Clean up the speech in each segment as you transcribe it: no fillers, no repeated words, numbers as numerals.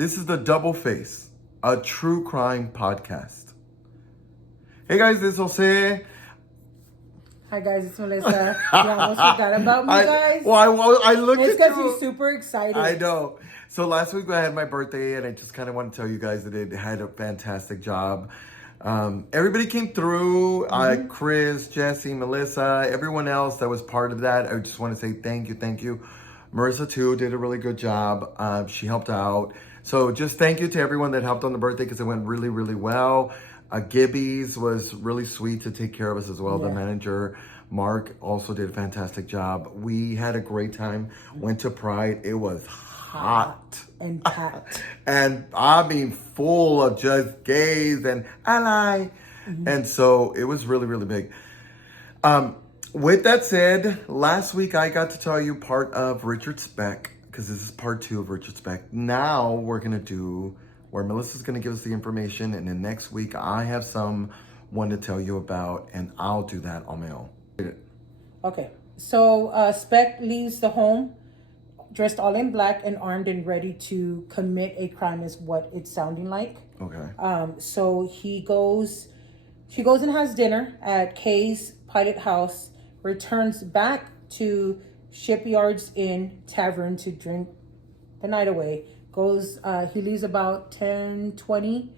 This is the Double Face, a true crime podcast. Hey guys, this is Jose. Hi guys, it's Melissa. You almost forgot about me, guys. I looked It's at because you. you're super excited. I know. So last week I had my birthday, and I just kind of want to tell you guys that it had a fantastic job. Everybody came through. Chris, Jesse, Melissa, everyone else that was part of that. I just want to say thank you. Marissa too did a really good job. She helped out. So just thank you to everyone that helped on the birthday because it went really, really well. Gibby's was really sweet to take care of us as well. Yeah. The manager, Mark, also did a fantastic job. We had a great time. Went to Pride. It was hot and packed. And I mean, full of just gays and ally. Mm-hmm. And so it was really, really big. With that said, last week I got to tell you part of Richard Speck, because this is part 2 of Richard Speck. Now we're going to do where Melissa's going to give us the information, and then next week I have someone to tell you about, and I'll do that on my own. Okay, so Speck leaves the home dressed all in black and armed and ready to commit a crime is what it's sounding like. Okay. So she goes and has dinner at Kay's Pilot House, returns back to Shipyards Inn Tavern to drink the night away. He leaves about 10:20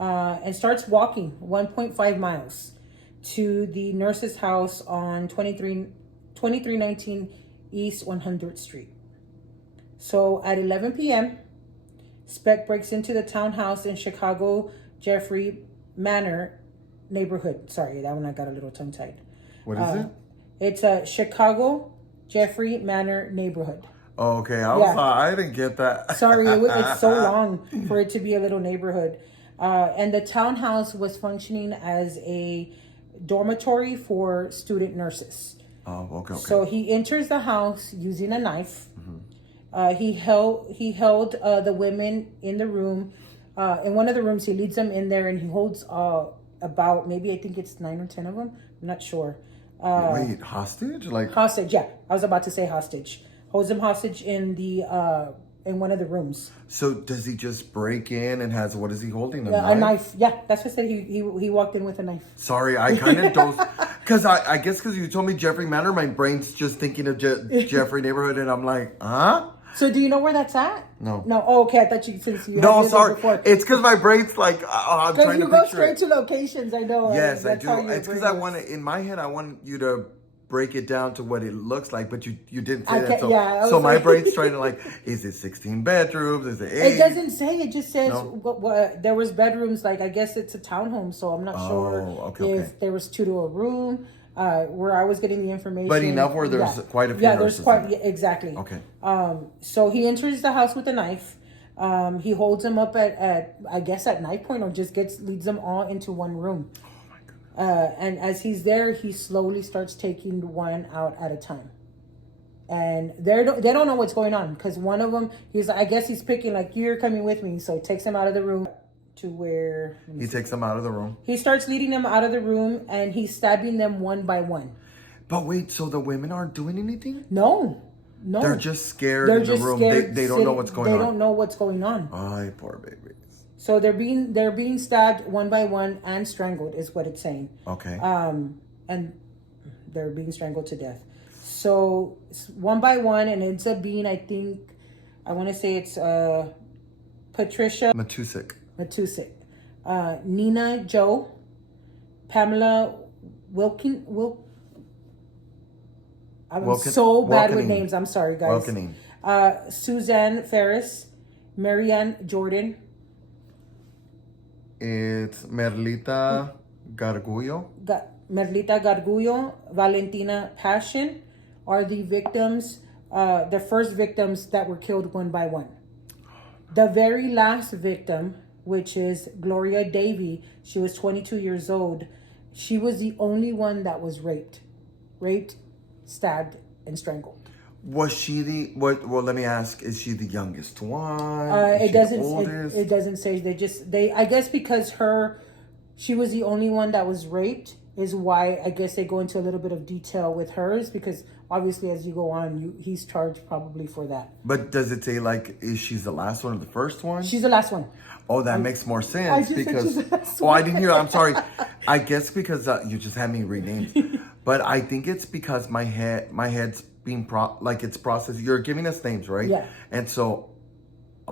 and starts walking 1.5 miles to the nurse's house on 2319 East 100th Street. So at 11 p.m., Speck breaks into the townhouse in Chicago Jeffrey Manor neighborhood. Sorry, that one I got a little tongue-tied. What is it? It's a Chicago Jeffrey Manor neighborhood. Oh, okay. I didn't get that. Sorry, it's so long for it to be a little neighborhood. And the townhouse was functioning as a dormitory for student nurses. Oh, okay. So he enters the house using a knife. Mm-hmm. He held the women in the room. In one of the rooms, he leads them in there, and he holds about maybe, I think it's 9 or 10 of them. I'm not sure. Wait, hostage? Hostage? Yeah, I was about to say hostage. Holds them hostage in one of the rooms. So does he just break in and what is he holding? A knife. Yeah, that's what I said. He walked in with a knife. Sorry, I kind of don't. Because I guess because you told me Jeffrey Manor, my brain's just thinking of Jeffrey neighborhood, and I'm like, huh? So do you know where that's at? No. Oh, okay. I thought since you no, sorry. It's because my brain's like, I'm trying to picture it. Because you go straight to locations, I know. Yes, I do. It's because in my head, I want you to break it down to what it looks like, but you didn't say that. So my brain's trying to is it 16 bedrooms? Is it 8? It doesn't say. It just says there was bedrooms. I guess it's a townhome, so I'm not sure if there was 2 to a room. Where I was getting the information, but enough where there's quite a few. Yeah, there's exactly. Okay. So he enters the house with a knife. He holds them up at I guess at knife point, or just leads them all into one room. Oh my goodness. And as he's there, he slowly starts taking one out at a time. And they don't know what's going on, because one of them, I guess he's picking you're coming with me, so he takes him out of the room. To where he takes them out of the room. He starts leading them out of the room, and he's stabbing them one by one. But wait, so the women aren't doing anything? No. They're just scared in the room. They don't know what's going on. They don't know what's going on. Ay, poor babies. So they're being stabbed one by one and strangled, is what it's saying. Okay. And they're being strangled to death. So it's one by one, and it ends up being, I want to say it's Patricia Matusik, Nina Joe, Pamela I'm so bad with names. I'm sorry, guys. Suzanne Ferris, Marianne Jordan. It's Merlita Gargullo. Valentina Passion are the victims, the first victims that were killed one by one. The very last victim, which is Gloria Davy, she was 22 years old. She was the only one that was raped, stabbed, and strangled. Was she well, let me ask, is she the youngest one? It doesn't say. I guess because she was the only one that was raped is why I guess they go into a little bit of detail with hers, because obviously as you go on, he's charged probably for that. But does it say like is she's the last one or the first one? She's the last one. Oh, that makes more I sense just said because she's the last I didn't hear. I'm sorry. I guess because you just had me read names, but I think it's because my head's being it's processed. You're giving us names, right? Yeah. And so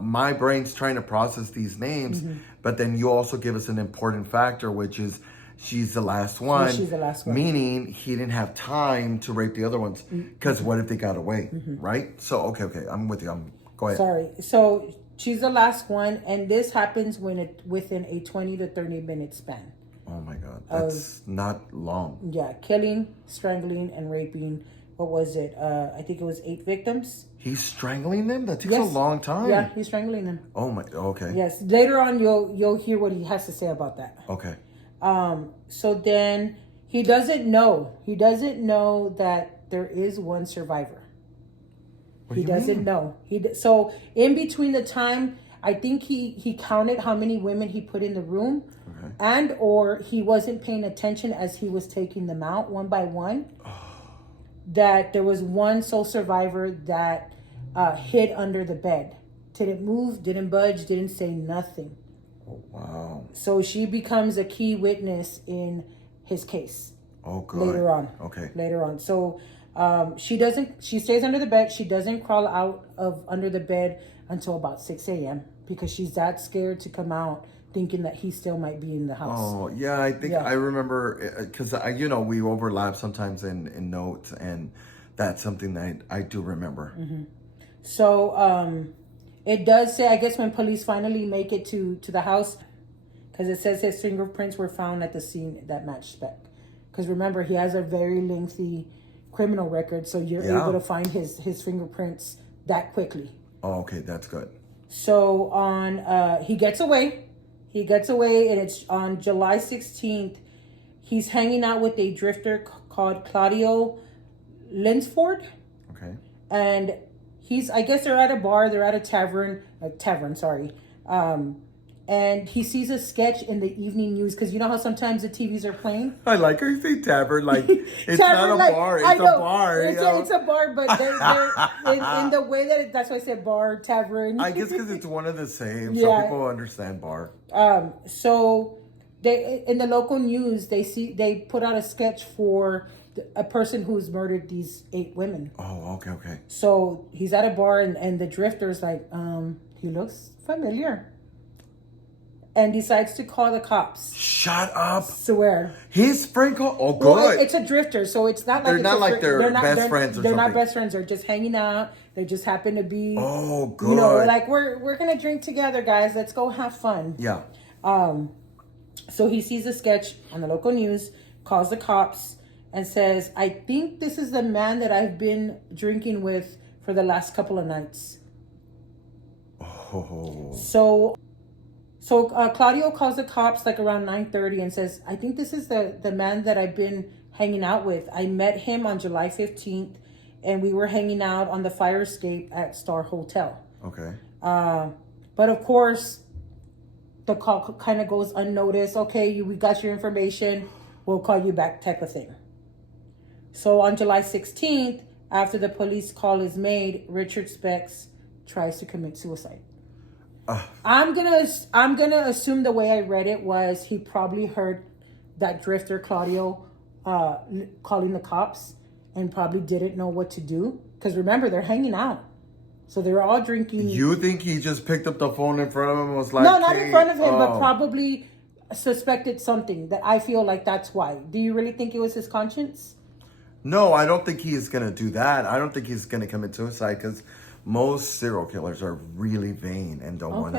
my brain's trying to process these names, but then you also give us an important factor, which is she's the last one. She's the last one. Meaning he didn't have time to rape the other ones because what if they got away, right? So okay, I'm with you. Go ahead. Sorry. So she's the last one, and this happens within a 20 to 30 minute span. Oh my God, that's not long. Yeah, killing, strangling, and raping. What was it? I think it was 8 victims. He's strangling them? That takes a long time. Yeah, he's strangling them. Oh my, okay. Yes. Later on, you'll hear what he has to say about that. Okay. So then he doesn't know. He doesn't know that there is one survivor. What do you doesn't mean? know. So in between the time, I think he counted how many women he put in the room, and or he wasn't paying attention as he was taking them out one by one. That there was one sole survivor that hid under the bed, didn't move, didn't budge, didn't say nothing. Oh, wow. So she becomes a key witness in his case. Oh, good. Later on. Okay. Later on. So she stays under the bed. She doesn't crawl out of under the bed until about 6 a.m. because she's that scared to come out thinking that he still might be in the house. Oh, yeah, I think I remember, because, we overlap sometimes in notes, and that's something that I do remember. So it does say, I guess when police finally make it to the house, because it says his fingerprints were found at the scene that matched Speck. Because remember, he has a very lengthy criminal record, so you're able to find his fingerprints that quickly. Oh, okay, that's good. So he gets away. He gets away, and it's on July 16th. He's hanging out with a drifter called Claudio Linsford. Okay. And I guess they're at a bar. They're at a tavern, sorry. And he sees a sketch in the evening news, because you know how sometimes the TVs are playing? I like how you say tavern, like it's Tavern, not a bar, it's a bar. It's a bar, but they're in the way that's why I said bar, tavern. I guess because it's one of the same, Yeah. so people understand bar. So they in the local news they put out a sketch for a person who's murdered these 8 women. Oh, okay. So he's at a bar, and the drifter's like, he looks familiar, and decides to call the cops. Shut up. Swear. His friend called. Oh, good. Well, it's a drifter, so it's not like They're not like they're best friends or They're something. not best friends. They're just hanging out. They just happen to be. Oh, good. You know, like we're gonna drink together, guys. Let's go have fun. Yeah. So he sees a sketch on the local news, calls the cops, and says, "I think this is the man that I've been drinking with for the last couple of nights." Oh. So Claudio calls the cops like around 9:30 and says, "I think this is the man that I've been hanging out with. I met him on July 15th, and we were hanging out on the fire escape at Star Hotel." Okay. But of course, the call kind of goes unnoticed. Okay, we got your information. We'll call you back, type of thing. So on July 16th, after the police call is made, Richard Speck tries to commit suicide. I'm gonna assume the way I read it was he probably heard that drifter Claudio calling the cops and probably didn't know what to do, because remember, they're hanging out, so they're all drinking. You think he just picked up the phone in front of him and was like, no, not in front of him, oh. but probably suspected something. That I feel like that's why. Do you really think it was his conscience? No, I don't think he's gonna do that. I don't think he's gonna commit suicide, because most serial killers are really vain and don't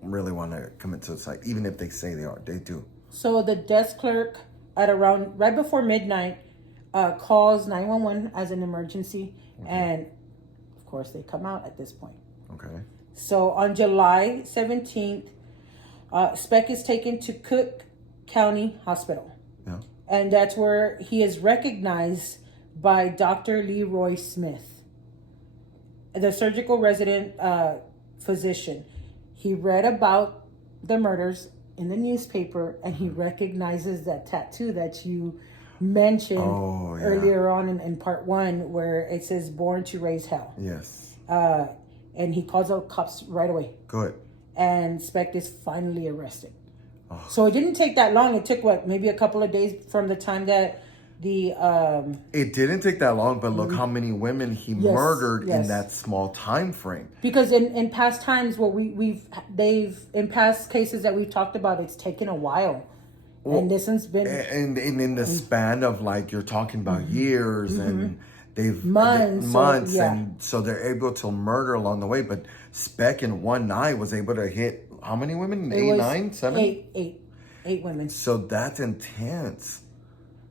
really want to commit suicide, even if they say they do. So the desk clerk at around right before midnight calls 911 as an emergency, and of course they come out at this point. Okay. So on July 17th, Speck is taken to Cook County Hospital. Yeah. And that's where he is recognized by Dr. Leroy Smith, the surgical resident physician. He read about the murders in the newspaper, and he recognizes that tattoo that you mentioned Oh, yeah. earlier on in part 1 where it says born to raise hell. Yes. And he calls out cops right away. Good. And Speck is finally arrested. Oh. So it didn't take that long. It took maybe a couple of days from the time that the it didn't take that long, but look how many women he murdered in that small time frame. Because in past times where they've in past cases that we've talked about, it's taken a while. Well, and this one's been and in the span of like you're talking about years and they've months, and so they're able to murder along the way. But Speck in one night was able to hit how many women? 8, 9, 7? Eight women. So that's intense.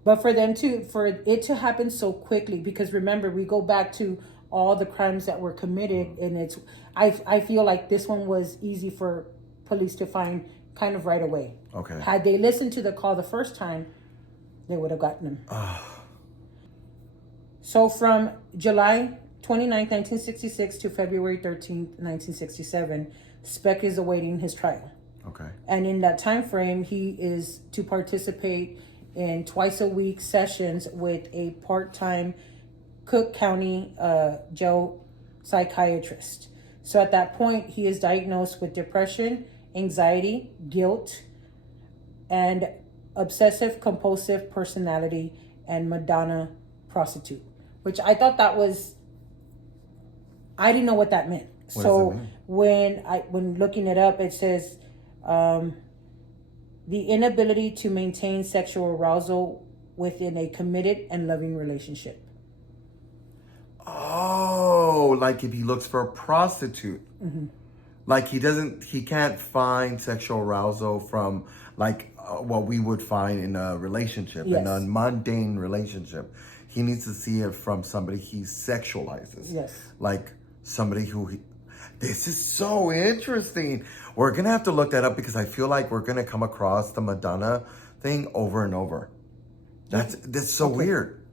But for it to happen so quickly, because remember, we go back to all the crimes that were committed, and I feel like this one was easy for police to find kind of right away. Okay. Had they listened to the call the first time, they would have gotten him. So from July 29th, 1966 to February 13th, 1967, Speck is awaiting his trial. Okay. And in that time frame, he is to participate in twice-a-week sessions with a part-time Cook County jail psychiatrist. So at that point, he is diagnosed with depression, anxiety, guilt, and obsessive compulsive personality and Madonna prostitute, which I thought that was, I didn't know what that meant. What does it mean? When looking it up, it says the inability to maintain sexual arousal within a committed and loving relationship. Oh, like if he looks for a prostitute. Like he can't find sexual arousal from like what we would find in a relationship, in a mundane relationship. He needs to see it from somebody he sexualizes. Yes. Like somebody who this is so interesting. We're going to have to look that up because I feel like we're going to come across the Madonna thing over and over. That's so weird.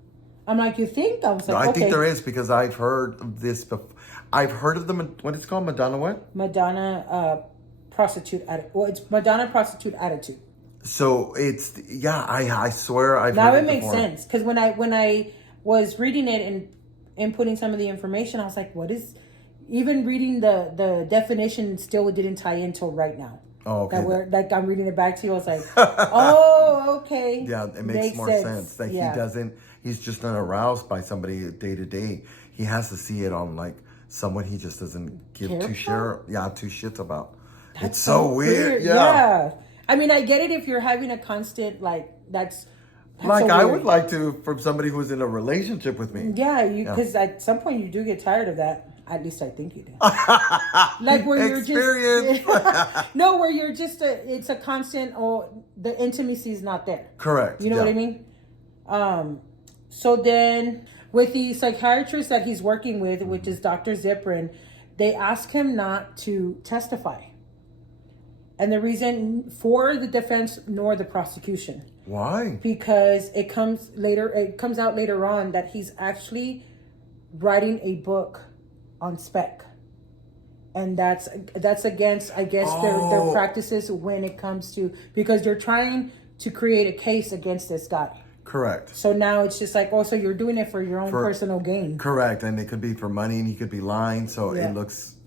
I'm like, you think? I was like, I think there is because I've heard of this before. I've heard of what it's called, Madonna what? Madonna prostitute attitude. Well, it's Madonna prostitute attitude. So it's, I swear I've now heard it makes sense. Because when I was reading it and inputting some of the information, I was like, what is... Even reading the definition still didn't tie in until right now. Oh, okay. That I'm reading it back to you. I was like, oh, okay. Yeah, it makes more sense. That he's just not aroused by somebody day to day. He has to see it on like someone he just doesn't give two shits about. It's so weird. Yeah. I mean, I get it if you're having a constant, like, that's like so I weird. would like to from somebody who's in a relationship with me. Yeah, because at some point you do get tired of that. At least I think you do. Like where you're just no, where you're just it's a constant. The intimacy is not there. Correct. You know what I mean? So then with the psychiatrist that he's working with, which is Dr. Ziprin, they ask him not to testify, and the reason for the defense nor the prosecution. Why? Because it comes out later on that he's actually writing a book on Speck, and that's against, I guess, their practices when it comes to, because they're trying to create a case against this guy. Correct. So now it's just like, so you're doing it for your own personal gain. Correct, and it could be for money, and he could be lying. So it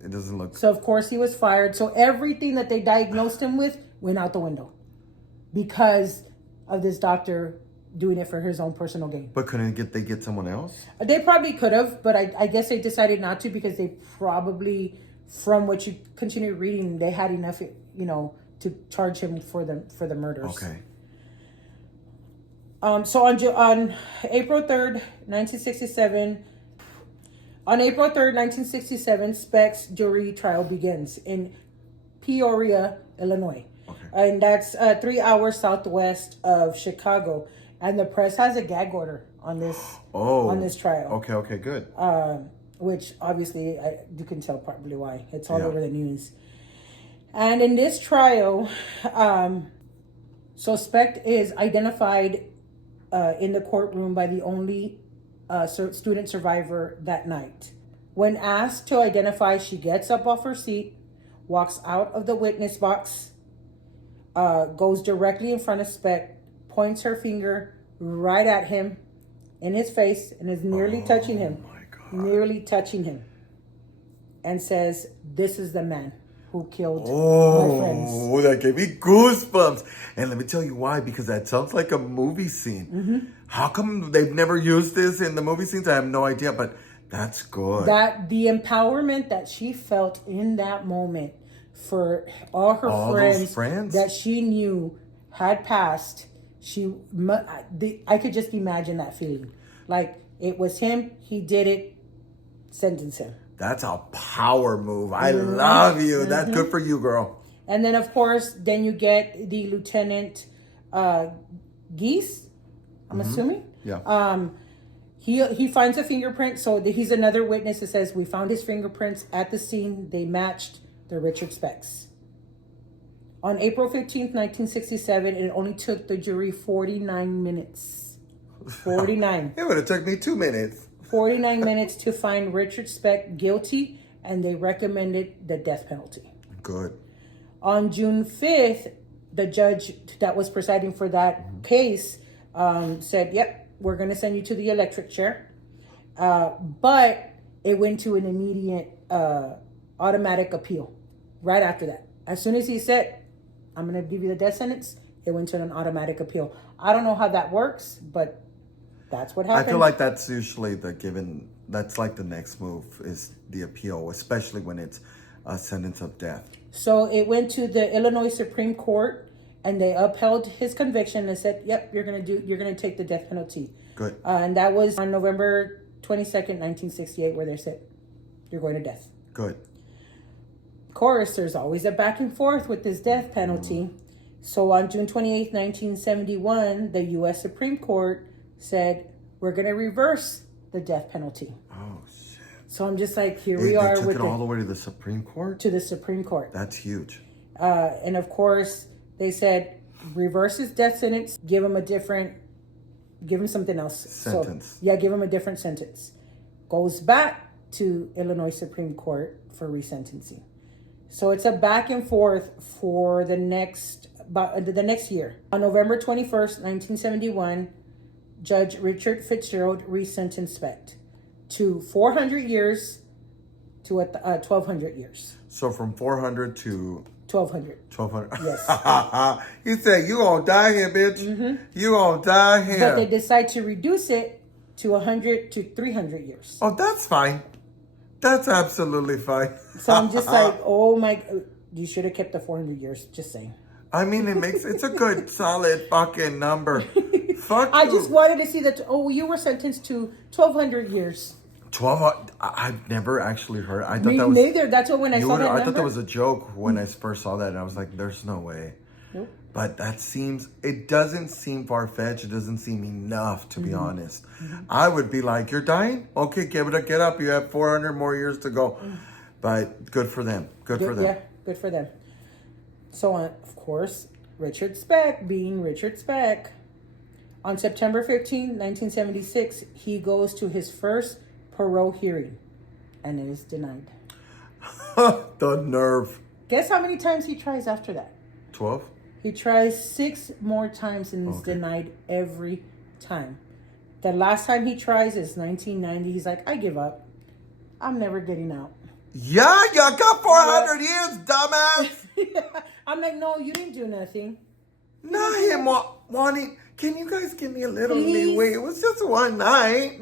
doesn't look. So of course he was fired. So everything that they diagnosed him with went out the window because of this doctor doing it for his own personal gain. But couldn't they get someone else? They probably could have, but I guess they decided not to because they probably, from what you continue reading, they had enough, to charge him for the murders. Okay. So on April 3rd, 1967, Speck's jury trial begins in Peoria, Illinois. Okay. And that's 3 hours southwest of Chicago. And the press has a gag order on this trial. Okay, good. Which obviously you can tell probably why. It's all over the news. And in this trial, so Speck is identified in the courtroom by the only student survivor that night. When asked to identify, she gets up off her seat, walks out of the witness box, goes directly in front of Speck, points her finger right at him in his face and is nearly touching him. Oh my God. Nearly touching him. And says, "This is the man who killed my friends." Oh, that gave me goosebumps. And let me tell you why, because that sounds like a movie scene. How come they've never used this in the movie scenes? I have no idea, but that's good. That the empowerment that she felt in that moment for all her those friends, friends that she knew had passed, I could just imagine that feeling. Like, it was him, he did it, sentence him. That's a power move. I love you. That's good for you, girl. And then, of course, then you get the Lieutenant Geese, I'm assuming. Yeah. He finds a fingerprint. So he's another witness that says, "We found his fingerprints at the scene. They matched the Richard Speck's." On April 15th, 1967, it only took the jury 49 minutes. 49. It would have took me 2 minutes. 49 minutes to find Richard Speck guilty, and they recommended the death penalty. Good. On June 5th, the judge that was presiding for that case said, "Yep, we're going to send you to the electric chair." But it went to an immediate automatic appeal right after that. As soon as he said, "I'm going to give you the death sentence," it went to an automatic appeal. I don't know how that works, but that's what happened. I feel like that's usually that's like the next move is the appeal, especially when it's a sentence of death. So it went to the Illinois Supreme Court, and they upheld his conviction and said, "Yep, you're gonna take the death penalty." Good. And that was on November 22nd, 1968, where they said, "You're going to death." Good. Of course, there's always a back and forth with this death penalty. So on June 28th, 1971, the U.S. Supreme Court said, "We're going to reverse the death penalty." Oh, shit. So I'm just like, here They we are took with it all the way to the Supreme Court? to the Supreme Court. That's huge. And of course, they said, reverse his death sentence, give him something else. Sentence. So, yeah, give him a different sentence. Goes back to Illinois Supreme Court for resentencing. So it's a back and forth for the next year. On November 21st, 1971, Judge Richard Fitzgerald resentenced Speck to 400 years to 1,200 years. So from 400 to 1,200. 1,200. Yes. He said, "You gonna die here, bitch. You gonna die here." But they decide to reduce it to 100 to 300 years. Oh, that's fine. That's absolutely fine. So I'm just like, oh my, you should have kept the 400 years. Just saying. I mean, it's a good, solid fucking number. Fuck I you. just wanted to see that, you were sentenced to 1,200 years. 12. I've never actually heard. I thought Me that was. neither. That's what when I saw that I number. thought that was a joke when I first saw that, and I was like, "There's no way." Nope. But it doesn't seem far-fetched. It doesn't seem enough, to be honest. I would be like, "You're dying? Okay, get up. You have 400 more years to go." But good for them. Good for them. Yeah, good for them. So, of course, Richard Speck, being Richard Speck, on September 15, 1976, he goes to his first parole hearing, and it is denied. The nerve. Guess how many times he tries after that? 12? He tries 6 more times and is denied every time. The last time he tries is 1990. He's like, "I give up. I'm never getting out." Yeah, you got 400 years, dumbass. I'm like, "No, you didn't do nothing." Not him wanting. Can you guys give me a little Please? leeway? It was just one night.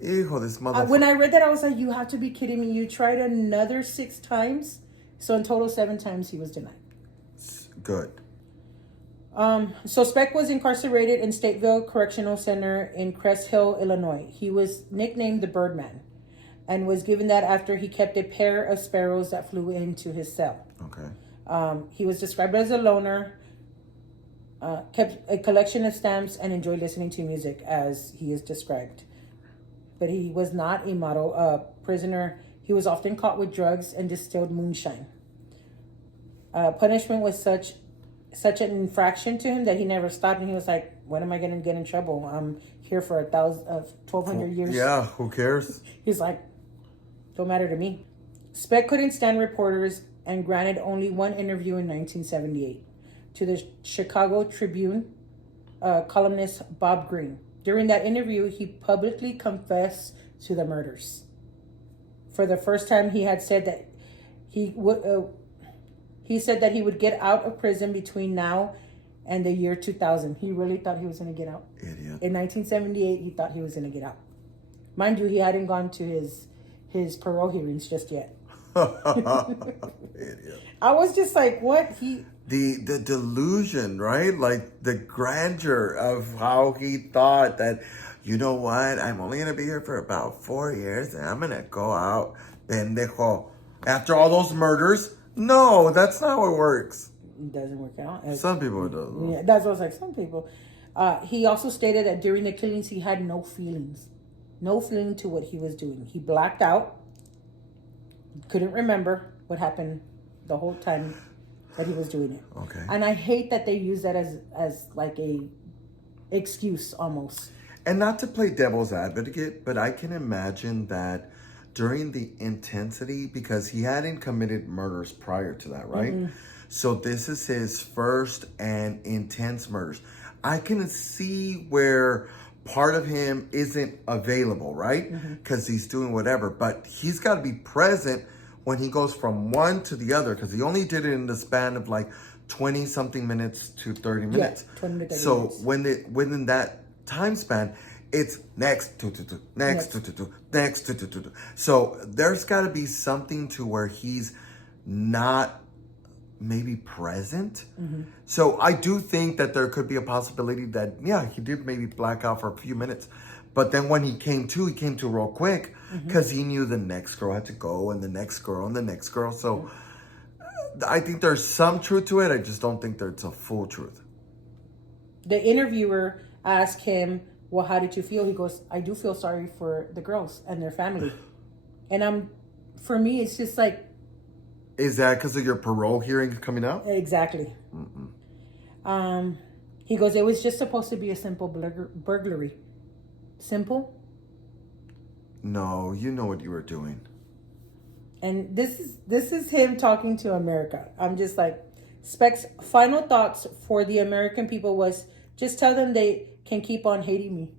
Hijo, this motherfucker. When I read that, I was like, "You have to be kidding me. You tried another 6 times?" So in total, 7 times he was denied. Good. So Speck was incarcerated in Stateville Correctional Center in Crest Hill, Illinois. He was nicknamed the Birdman and was given that after he kept a pair of sparrows that flew into his cell. Okay. He was described as a loner, kept a collection of stamps, and enjoyed listening to music, as he is described. But he was not a model prisoner. He was often caught with drugs and distilled moonshine. Punishment was such an infraction to him that he never stopped, and he was like, "When am I going to get in trouble? I'm here for 1,200 years." Yeah, who cares? He's like, "Don't matter to me." Speck couldn't stand reporters and granted only one interview in 1978 to the Chicago Tribune columnist Bob Greene. During that interview, he publicly confessed to the murders. For the first time, he had said that he would. He said that he would get out of prison between now and the year 2000. He really thought he was going to get out. Idiot. In 1978, he thought he was going to get out. Mind you, he hadn't gone to his parole hearings just yet. Idiot. I was just like, what? The delusion, right? Like the grandeur of how he thought that, you know what? I'm only going to be here for about 4 years and I'm going to go out, pendejo. After all those murders? No, that's not how it works. It doesn't work out. Some people do. Yeah, that's what I was like, some people. He also stated that during the killings, he had no feelings. No feeling to what he was doing. He blacked out. Couldn't remember what happened the whole time that he was doing it. Okay. And I hate that they use that as like a excuse almost. And not to play devil's advocate, but I can imagine that during the intensity, because he hadn't committed murders prior to that, right? Mm-hmm. So this is his first and intense murders. I can see where part of him isn't available, right? Because he's doing whatever, but he's got to be present when he goes from one to the other, because he only did it in the span of like 20 something minutes to 30 minutes. Yeah, 20 to 30 so minutes. within that time span, it's next, next. So there's got to be something to where he's not maybe present. So I do think that there could be a possibility that, yeah, he did maybe black out for a few minutes. But then when he came to real quick because he knew the next girl had to go and the next girl and the next girl. So I think there's some truth to it. I just don't think there's a full truth. The interviewer asked him, well, how did you feel? He goes, I do feel sorry for the girls and their family. And for me, it's just like. Is that because of your parole hearings coming up? Exactly. He goes, it was just supposed to be a simple burglary. Simple? No, you know what you were doing. And this is him talking to America. I'm just like, Speck's final thoughts for the American people was, just tell them they can keep on hating me.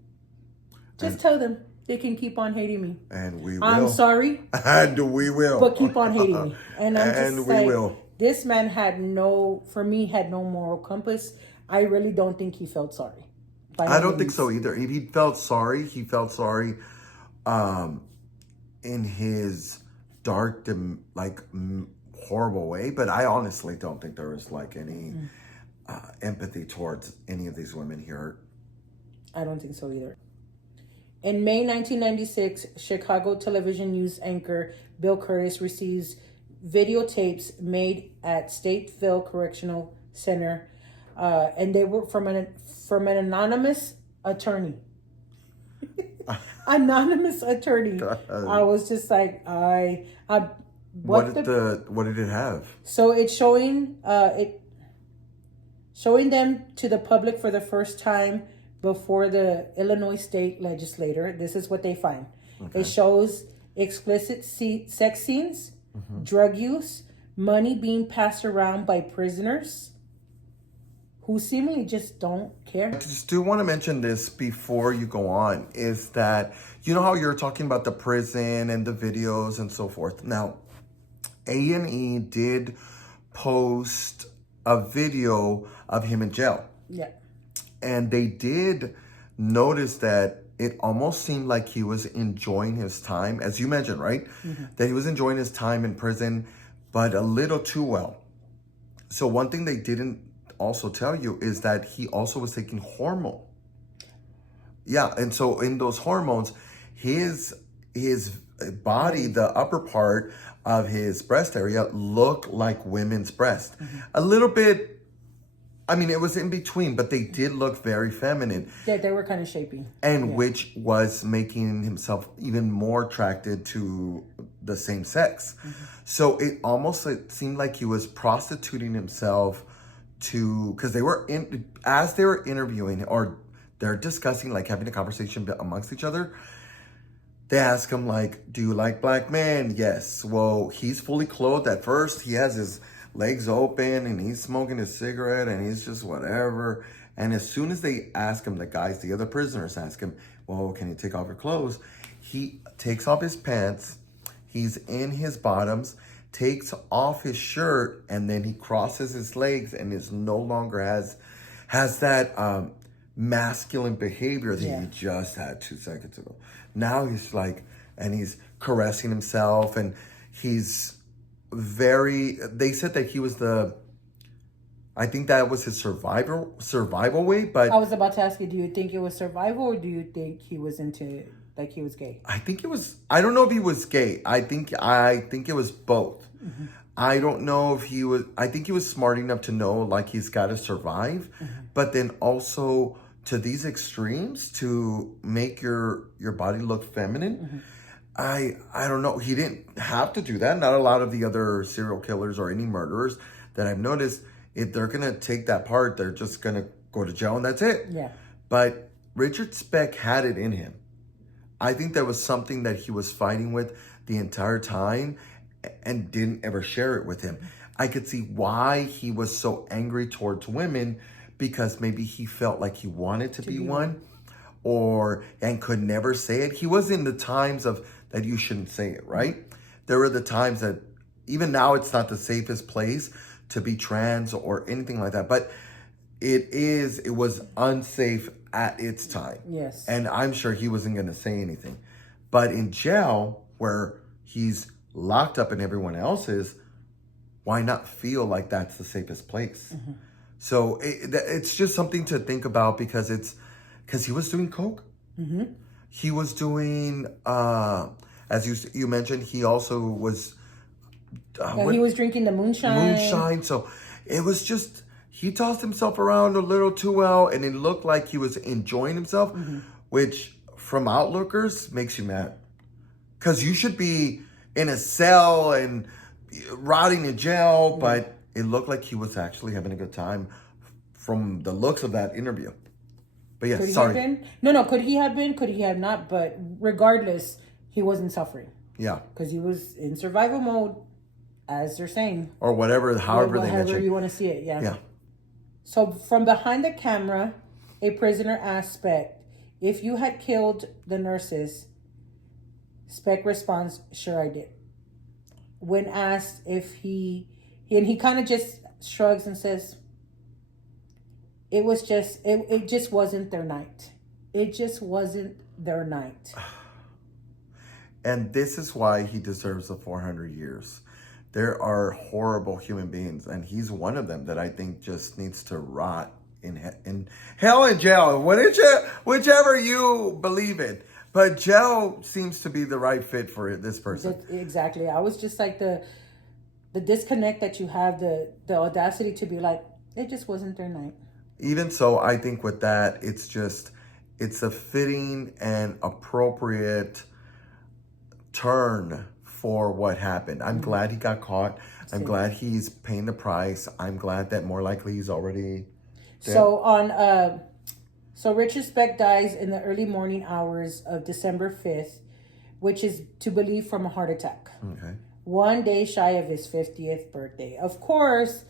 Just tell them they can keep on hating me. And we will. I'm sorry. And we will. But keep on hating me. And I'm just we like, will. This man had no moral compass. I really don't think he felt sorry. I don't think so either. If he felt sorry, in his dark, horrible way. But I honestly don't think there was like any empathy towards any of these women here. I don't think so either. In May 1996, Chicago television news anchor Bill Curtis receives videotapes made at Stateville Correctional Center, and they were from an anonymous attorney. Anonymous attorney. I was just like, what did it have? So it's showing them to the public for the first time before the Illinois state legislature. This is what they find. Okay. It shows explicit sex scenes, drug use, money being passed around by prisoners who seemingly just don't care. I just do want to mention this before you go on, is that, you know how you're talking about the prison and the videos and so forth. Now, A&E did post a video of him in jail. Yeah. And they did notice that it almost seemed like he was enjoying his time, as you mentioned, right? That he was enjoying his time in prison, but a little too well. So one thing they didn't also tell you is that he also was taking hormone. Yeah, and so in those hormones, his body, the upper part of his breast area looked like women's breast. A little bit. I mean, it was in between, but they did look very feminine. Yeah, they were kind of shapy. And which was making himself even more attracted to the same sex. So it almost seemed like he was prostituting himself to, because as they were interviewing, or they're discussing, like having a conversation amongst each other, they ask him like, do you like black men? Yes. Well, he's fully clothed at first. He has his legs open and he's smoking his cigarette and he's just whatever. And as soon as they ask him, the other prisoners ask him, well, can you take off your clothes? He takes off his pants. He's in his bottoms, takes off his shirt, and then he crosses his legs and is no longer has that masculine behavior that he just had 2 seconds ago. Now he's like, and he's caressing himself, and he's they said that he was I think that was his survival way, but... I was about to ask you, do you think it was survival, or do you think he was he was gay? I think it was, I don't know if he was gay. I think it was both. Mm-hmm. I don't know if I think he was smart enough to know, like, he's got to survive, but then also to these extremes to make your body look feminine. I don't know. He didn't have to do that. Not a lot of the other serial killers or any murderers that I've noticed, if they're going to take that part, they're just going to go to jail and that's it. Yeah. But Richard Speck had it in him. I think that was something that he was fighting with the entire time and didn't ever share it with him. I could see why he was so angry towards women, because maybe he felt like he wanted to be one, and could never say it. He was in the times of that you shouldn't say it, right? There were the times that even now it's not the safest place to be trans or anything like that, but it was unsafe at its time. Yes. And I'm sure he wasn't going to say anything. But in jail, where he's locked up and everyone else is, why not feel like that's the safest place? So it's just something to think about, because he was doing coke. He was doing, as you mentioned, he also was... he was drinking the moonshine. So it was just, he tossed himself around a little too well, and it looked like he was enjoying himself, which from outlookers makes you mad. Because you should be in a cell and rotting in jail, but it looked like he was actually having a good time from the looks of that interview. But yeah, sorry. Have been? No, could he have been? Could he have not? But regardless, he wasn't suffering. Yeah. Because he was in survival mode, as they're saying. Or whatever, however they mention. You want to see it, yeah. Yeah. So from behind the camera, a prisoner asked Speck, if you had killed the nurses, Speck responds, sure I did. When asked if he kind of just shrugs and says, it just wasn't their night. It just wasn't their night. And this is why he deserves the 400 years. There are horrible human beings, and he's one of them that I think just needs to rot in hell and jail, whichever you believe in. But jail seems to be the right fit for this person. Exactly. I was just like the disconnect that you have, the audacity to be like, it just wasn't their night. Even so, I think with that, it's a fitting and appropriate turn for what happened. I'm glad he got caught. I'm glad he's paying the price. I'm glad that more likely he's already dead. So Richard Speck dies in the early morning hours of December 5th, which is to believe from a heart attack. Okay. 1 day shy of his 50th birthday. Of course,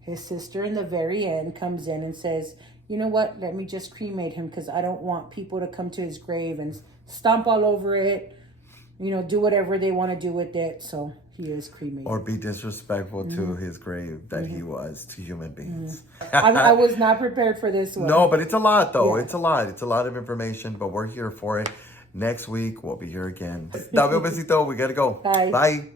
his sister in the very end comes in and says, you know what, let me just cremate him, because I don't want people to come to his grave and stomp all over it, do whatever they want to do with it. So he is cremated. Or be disrespectful to his grave that he was to human beings. I was not prepared for this one. No, but it's a lot, though. Yeah. It's a lot. It's a lot of information, but we're here for it. Next week, we'll be here again. Dame un besito. We got to go. Bye. Bye.